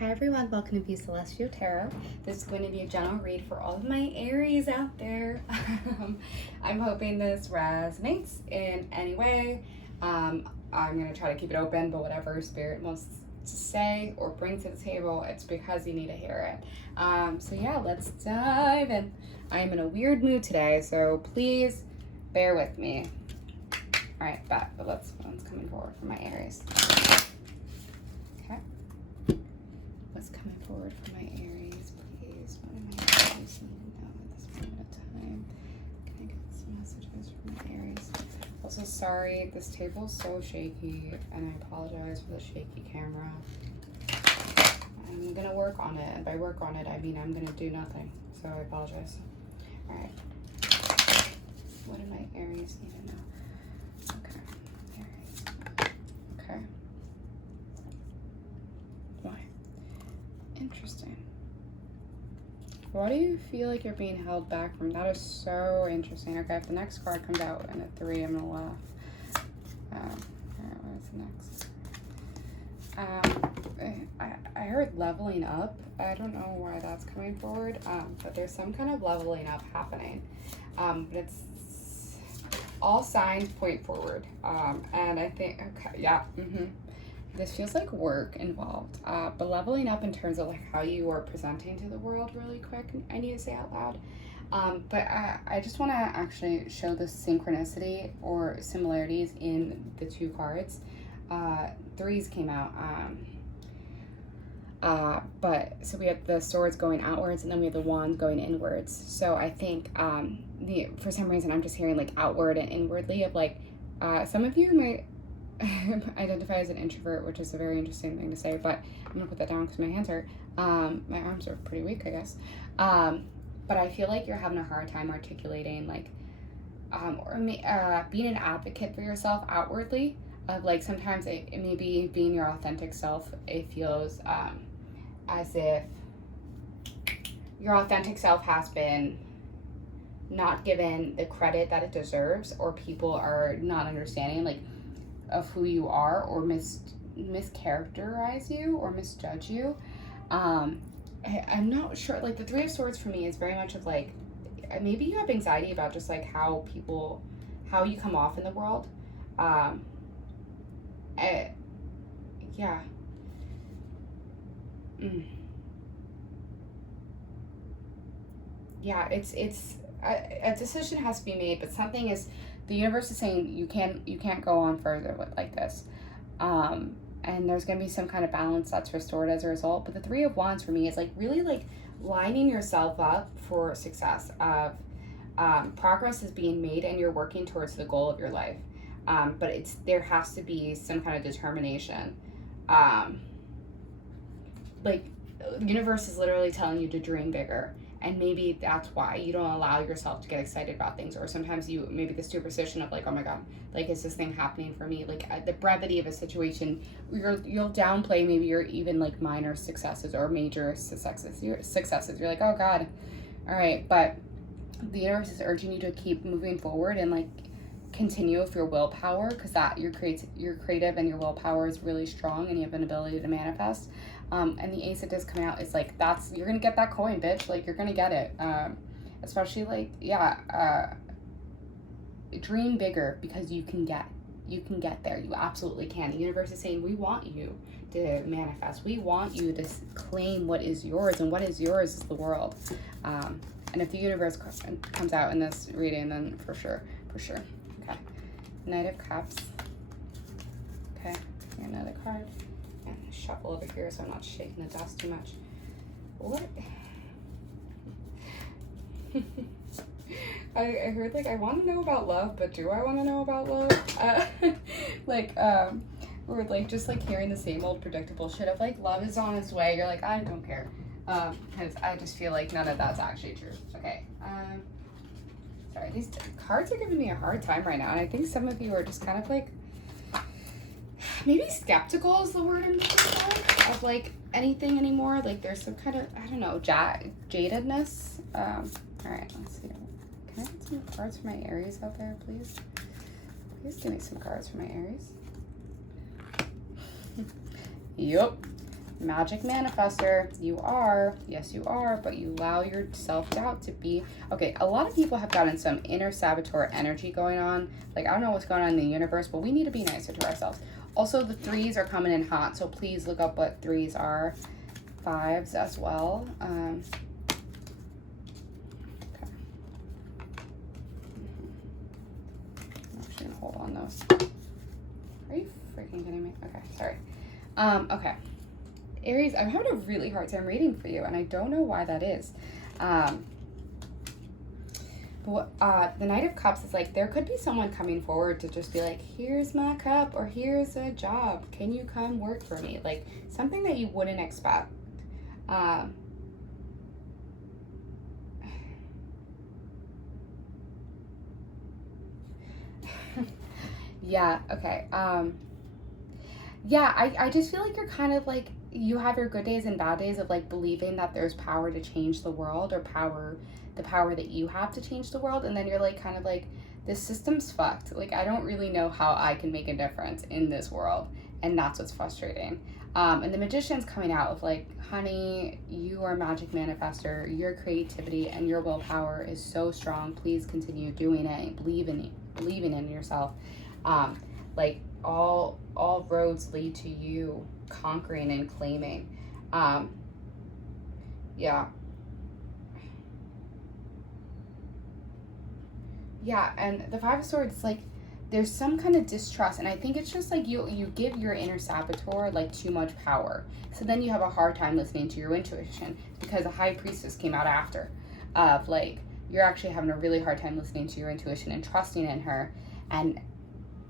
Hi everyone, welcome to Be Celestial Tarot. This is going to be a general read for all of my Aries out there. I'm hoping this resonates in any way. I'm going to try to keep it open, but whatever Spirit wants to say or bring to the table, it's because you need to hear it. So yeah, let's dive in. I'm in a weird mood today, so please bear with me. All right, but let's one's coming forward for my Aries. Okay. What's coming forward for my Aries, please? What do my Aries need to know at this moment of time? Can I get some messages from my Aries? Also, sorry, this table's so shaky, and I apologize for the shaky camera. I'm gonna work on it, and by work on it, I mean I'm gonna do nothing, so I apologize. All right. What do my Aries need to know? Okay, Aries. Okay. Why? Interesting. What do you feel like you're being held back from? That is so interesting. Okay, if the next card comes out and a 3, I'm gonna laugh. Alright, what's next? I heard leveling up. I don't know why that's coming forward, but there's some kind of leveling up happening. But it's all signs point forward. And I think, okay, yeah, this feels like work involved, but leveling up in terms of like how you are presenting to the world really quick, I need to say out loud. But I just want to actually show the synchronicity or similarities in the two cards. 3s came out. But so we have the swords going outwards and then we have the wands going inwards. So I think for some reason I'm just hearing like outward and inwardly of like some of you might identify as an introvert, which is a very interesting thing to say, but I'm gonna put that down because my hands hurt. My arms are pretty weak, I guess. But I feel like you're having a hard time articulating like being an advocate for yourself outwardly. Of like sometimes it may be being your authentic self. It feels as if your authentic self has been not given the credit that it deserves, or people are not understanding like of who you are, or mischaracterize you or misjudge you. I'm not sure, like the 3 of Swords for me is very much of like maybe you have anxiety about just like how you come off in the world. Yeah. Yeah, it's a decision has to be made, but something is, the universe is saying you can't go on further with like this. And there's gonna be some kind of balance that's restored as a result. But the 3 of Wands for me is like really like lining yourself up for success of progress is being made and you're working towards the goal of your life. But there has to be some kind of determination. Like the universe is literally telling you to dream bigger. And maybe that's why you don't allow yourself to get excited about things. Or sometimes maybe the superstition of like, oh my God, like, is this thing happening for me? Like the brevity of a situation, you'll downplay maybe your even like minor successes or major successes. You're like, oh God, all right. But the universe is urging you to keep moving forward and like continue with your willpower, because that you're creative and your willpower is really strong and you have an ability to manifest. And the Ace of Discs coming out is like, you're gonna get that coin, bitch. Like you're gonna get it. Especially like, dream bigger, because you can get there. You absolutely can. The universe is saying, we want you to manifest. We want you to claim what is yours, and what is yours is the world. And if the universe comes out in this reading, then for sure. Okay. Knight of Cups. Okay. Another card. And shuffle over here so I'm not shaking the dust too much. What? I heard like I want to know about love, but do I want to know about love? Or like just like hearing the same old predictable shit of like love is on its way. You're like, I don't care, because I just feel like none of that's actually true. Okay. Sorry, these cards are giving me a hard time right now, and I think some of you are just kind of like, maybe skeptical is the word I'm looking for, of like anything anymore. Like there's some kind of, I don't know, jadedness. All right, let's see. Can I get some cards for my Aries out there, please? Please give me some cards for my Aries. Yup. magic manifester. You are, yes you are, but you allow your self-doubt to be, okay, a lot of people have gotten some inner saboteur energy going on. Like, I don't know what's going on in the universe, but we need to be nicer to ourselves. Also, the 3s are coming in hot, so please look up what 3s are. 5s as well. Okay. I'm actually gonna hold on those. Are you freaking kidding me? Okay, sorry. Okay. Aries, I'm having a really hard time reading for you, and I don't know why that is. But the Knight of Cups is like, there could be someone coming forward to just be like, here's my cup, or here's a job. Can you come work for me? Like, something that you wouldn't expect. Yeah, okay. Yeah, I just feel like you're kind of like, you have your good days and bad days of like believing that there's power to change the world, or the power that you have to change the world, and then you're like kind of like, this system's fucked. Like, I don't really know how I can make a difference in this world, and that's what's frustrating. And the Magician's coming out of like, honey, you are a magic manifester. Your creativity and your willpower is so strong. Please continue doing it. Believing in yourself. Like, all roads lead to you conquering and claiming. Yeah. Yeah, and the 5 of Swords, like, there's some kind of distrust, and I think it's just like you give your inner saboteur like too much power, so then you have a hard time listening to your intuition, because the High Priestess came out after, of like, you're actually having a really hard time listening to your intuition and trusting in her, and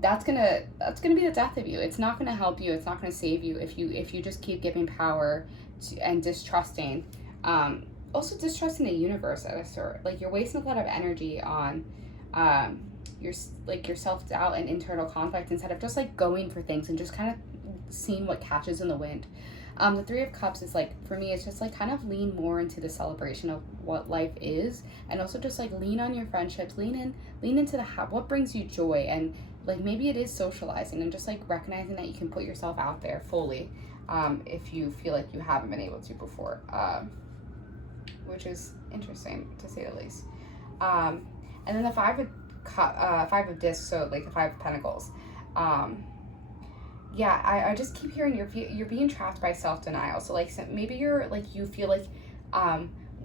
that's gonna be the death of you. It's not gonna help you. It's not gonna save you if you just keep giving power to, and distrusting. Also distrusting the universe at a sort. Like, you're wasting a lot of energy on your self-doubt and internal conflict, instead of just like going for things and just kind of seeing what catches in the wind. The 3 of Cups is like, for me, it's just like kind of lean more into the celebration of what life is, and also just like lean on your friendships, lean into what brings you joy, and like maybe it is socializing and just like recognizing that you can put yourself out there fully, if you feel like you haven't been able to before, which is interesting to say the least. And then the 5 of Discs, so like the 5 of Pentacles. Yeah, I just keep hearing you're being trapped by self-denial. So like, maybe you're like, you feel like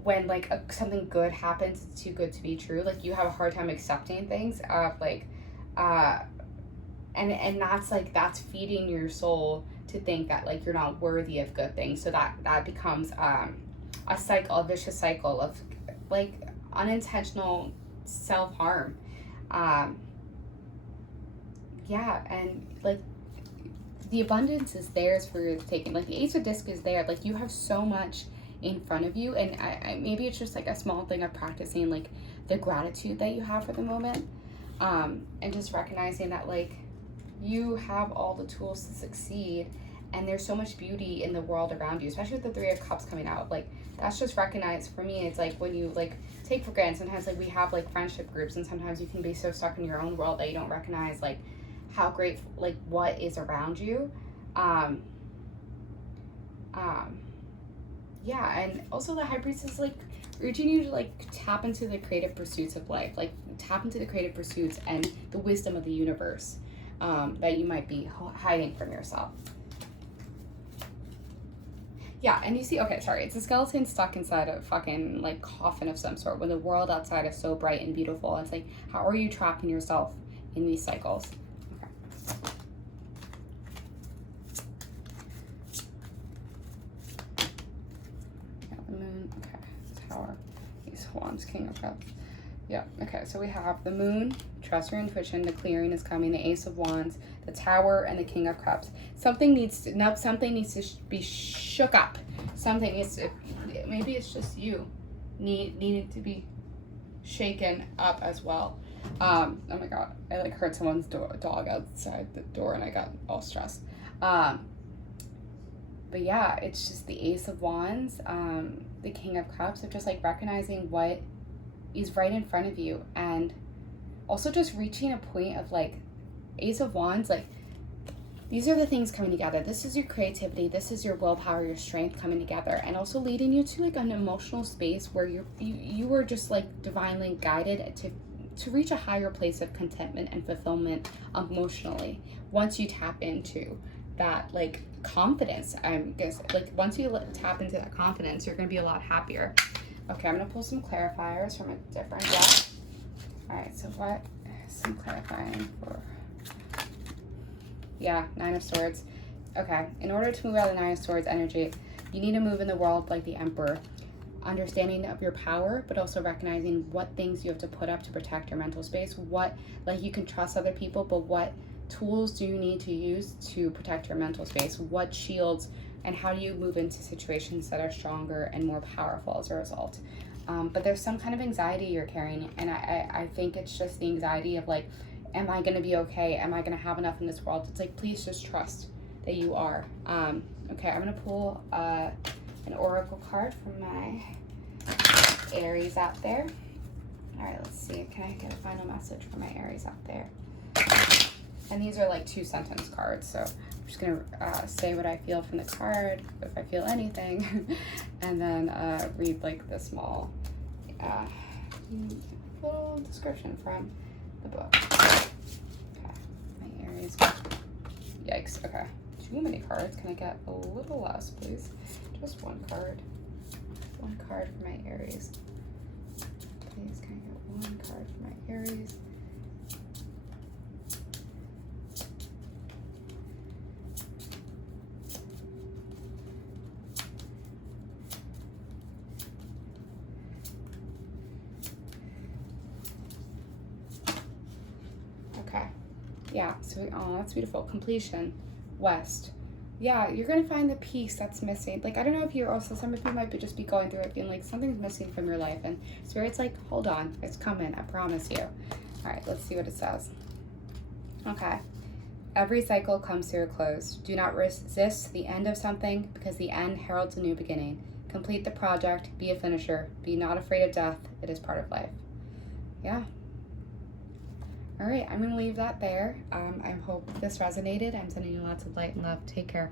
when like something good happens, it's too good to be true. Like, you have a hard time accepting things, like and that's feeding your soul to think that like you're not worthy of good things. So that becomes a vicious cycle of like unintentional self-harm. Yeah, and like, the abundance is theirs for your taking. Like, the Ace of Disc is there. Like, you have so much in front of you, and I maybe it's just like a small thing of practicing like the gratitude that you have for the moment, and just recognizing that like you have all the tools to succeed, and there's so much beauty in the world around you, especially with the 3 of Cups coming out. Like, that's just recognized for me. It's like, when you like take for granted, sometimes like we have like friendship groups, and sometimes you can be so stuck in your own world that you don't recognize like how great, like, what is around you. Yeah, and also the High Priestess is like urging you to like tap into the creative pursuits of life, like tap into the creative pursuits and the wisdom of the universe, that you might be hiding from yourself. Yeah, and you see, okay, sorry, it's a skeleton stuck inside a fucking like coffin of some sort when the world outside is so bright and beautiful. It's like, how are you trapping yourself in these cycles? Wands, King of Cups. Yeah, okay, so we have the Moon, trust your intuition, the clearing is coming, the Ace of Wands, the Tower, and the King of Cups. Something needs to be shook up. Something needs to, maybe it's just you needing to be shaken up as well. Oh my god, I like heard someone's dog outside the door and I got all stressed. But yeah, it's just the Ace of Wands, the King of Cups, of just like recognizing what is right in front of you, and also just reaching a point of like, Ace of Wands, like these are the things coming together. This is your creativity. This is your willpower, your strength coming together, and also leading you to like an emotional space where you are just like divinely guided to reach a higher place of contentment and fulfillment emotionally. Once you tap into that like confidence, I guess, like once you tap into that confidence, you're gonna be a lot happier. Okay, I'm gonna pull some clarifiers from a different deck. All right, so what? Some clarifying for. Yeah, Nine of Swords. Okay, in order to move out of the Nine of Swords energy, you need to move in the world like the Emperor. Understanding of your power, but also recognizing what things you have to put up to protect your mental space. What, like you can trust other people, but what tools do you need to use to protect your mental space? What shields, and how do you move into situations that are stronger and more powerful as a result? But there's some kind of anxiety you're carrying, and I think it's just the anxiety of like, am I going to be okay? Am I going to have enough in this world? It's like, please just trust that you are. Okay, I'm going to pull an oracle card from my Aries out there. All right, let's see. Can I get a final message from my Aries out there? And these are like 2-sentence cards, so I'm just going to say what I feel from the card, if I feel anything, and then read like the small little description from the book. Okay, my Aries. Yikes, okay. Too many cards. Can I get a little less, please? Just one card. One card for my Aries. Please, can I get one card for my Aries? Okay. Yeah, so, oh, that's beautiful. Completion. West. Yeah, you're going to find the peace that's missing. Like, I don't know if you're also, some of you might just be going through it being like, something's missing from your life. And Spirit's like, hold on, it's coming, I promise you. All right, let's see what it says. Okay. Every cycle comes to a close. Do not resist the end of something, because the end heralds a new beginning. Complete the project, be a finisher. Be not afraid of death, it is part of life. Yeah. All right, I'm going to leave that there. I hope this resonated. I'm sending you lots of light and love. Take care.